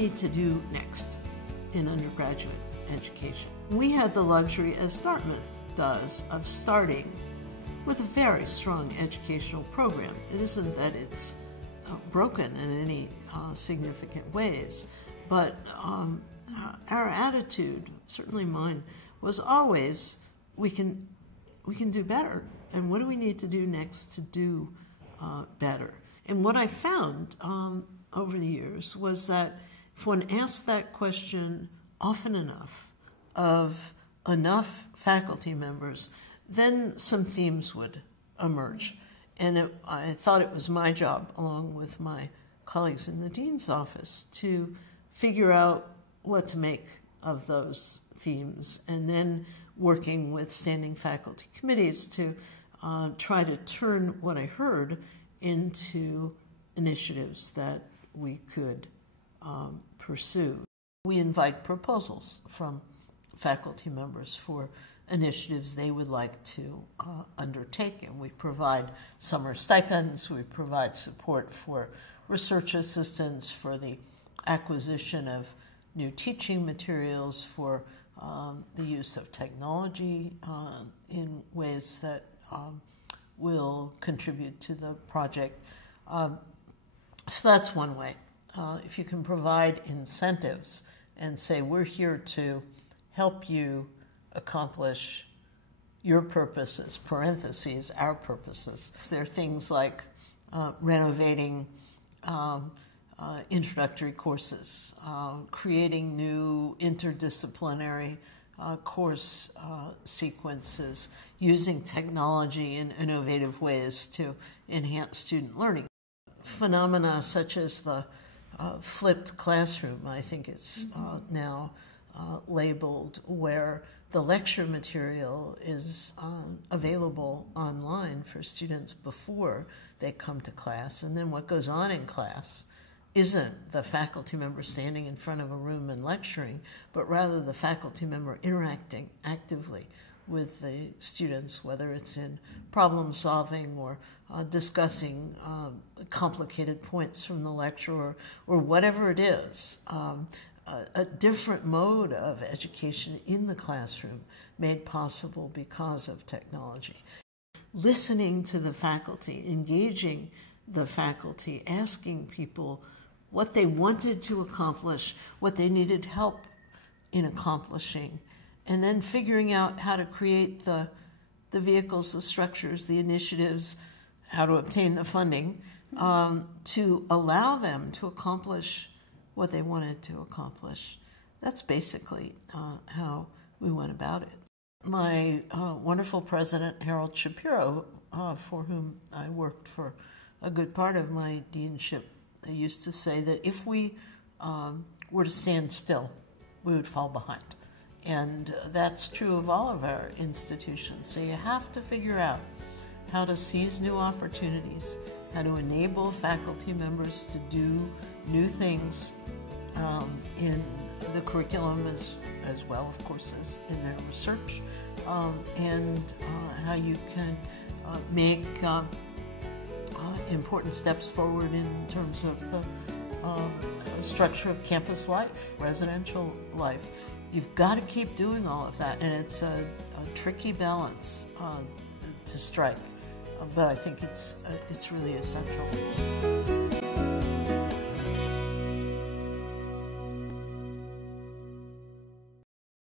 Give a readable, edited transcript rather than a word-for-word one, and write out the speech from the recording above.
need to do next in undergraduate education? We had the luxury, as Dartmouth does, of starting with a very strong educational program. It isn't that it's broken in any significant ways, but our attitude, certainly mine, was always, we can do better, and what do we need to do next to do better? And what I found over the years was that if one asked that question often enough of enough faculty members, then some themes would emerge. And I thought it was my job, along with my colleagues in the dean's office, to figure out what to make of those themes, and then working with standing faculty committees to try to turn what I heard into initiatives that we could pursue. We invite proposals from faculty members for initiatives they would like to undertake, and we provide summer stipends, we provide support for research assistance, for the acquisition of new teaching materials, for the use of technology in ways that will contribute to the project. So that's one way. If you can provide incentives and say, we're here to help you accomplish your purposes, parentheses, our purposes. There are things like renovating introductory courses, creating new interdisciplinary course sequences, using technology in innovative ways to enhance student learning. Phenomena such as the flipped classroom, I think it's now labeled, where the lecture material is available online for students before they come to class, and then what goes on in class isn't the faculty member standing in front of a room and lecturing, but rather the faculty member interacting actively with the students, whether it's in problem solving or discussing complicated points from the lecture, or whatever it is. A different mode of education in the classroom made possible because of technology. Listening to the faculty, engaging the faculty, asking people what they wanted to accomplish, what they needed help in accomplishing, and then figuring out how to create the vehicles, the structures, the initiatives, how to obtain the funding to allow them to accomplish what they wanted to accomplish. That's basically how we went about it. My wonderful president, Harold Shapiro, for whom I worked for a good part of my deanship, used to say that if we were to stand still, we would fall behind. And that's true of all of our institutions. So you have to figure out how to seize new opportunities, how to enable faculty members to do new things in the curriculum as well, of course, as in their research, and how you can make important steps forward in terms of the structure of campus life, residential life. You've got to keep doing all of that, and it's a tricky balance to strike, but I think it's really essential.